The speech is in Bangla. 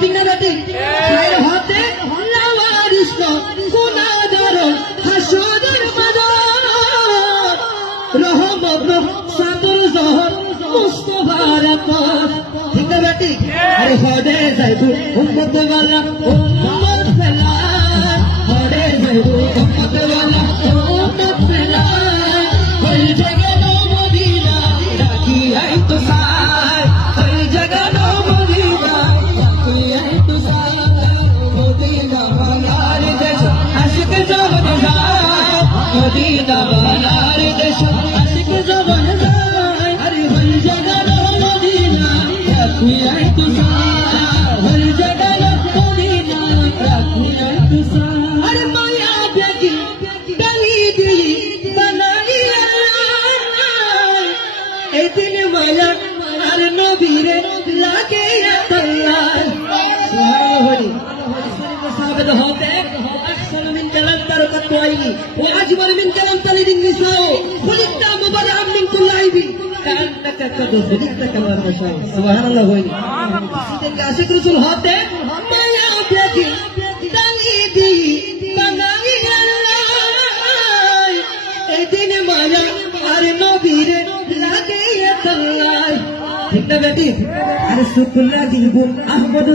ঠিক না বেটি এর হাতে লাওয়ারিস গুনাহগার হাসরের বাজার রহমত সাদুল জহর মুস্তাফার পথ ঠিক না বেটি আরে হদে যাইবু উম্মত ওয়ালা উম্মত ফেলা হদে যাইবু উম্মত ওয়ালা উম্মত ফেলা ওই জায়গা মদিনা রাখি আই তো সাই ওই জায়গা মদিনা রাখি আই তো সাই মদিনা বানার দেশ আশিক জবান যায় মদিনা বানার দেশ আশিক জবান যায় আরে ওই জায়গা মদিনা রাখি আই তো সাই ওই জায়গা মদিনা রাখি আই তো সাই আরে মায়া বেগি ডালি দিলি বানাই এই দিন মায়া আর নবীরে লাগে আল্লাহ সুবহানাল্লাহ সাহাবাদ হতে আকসার মিন কালাম তারকাত ওয়াইলি ওয়া আজমাল মিন কালাম তালিদিন নিসাও ওয়ালিদা মুবারআম মিন কুল্লাইবি কান্নাকা কাদুদিতা কামার মাশা সুবহানাল্লাহ হইনি সিদের আশিক রাসূল হতে মায়া বেগি ডালি দিলি বানাই আল্লাহ এই দিন মায়া আর নবীরে লাগে আল্লাহ ঠিক না বেটি আরে শুকুল্লাহ দিবু আহমদ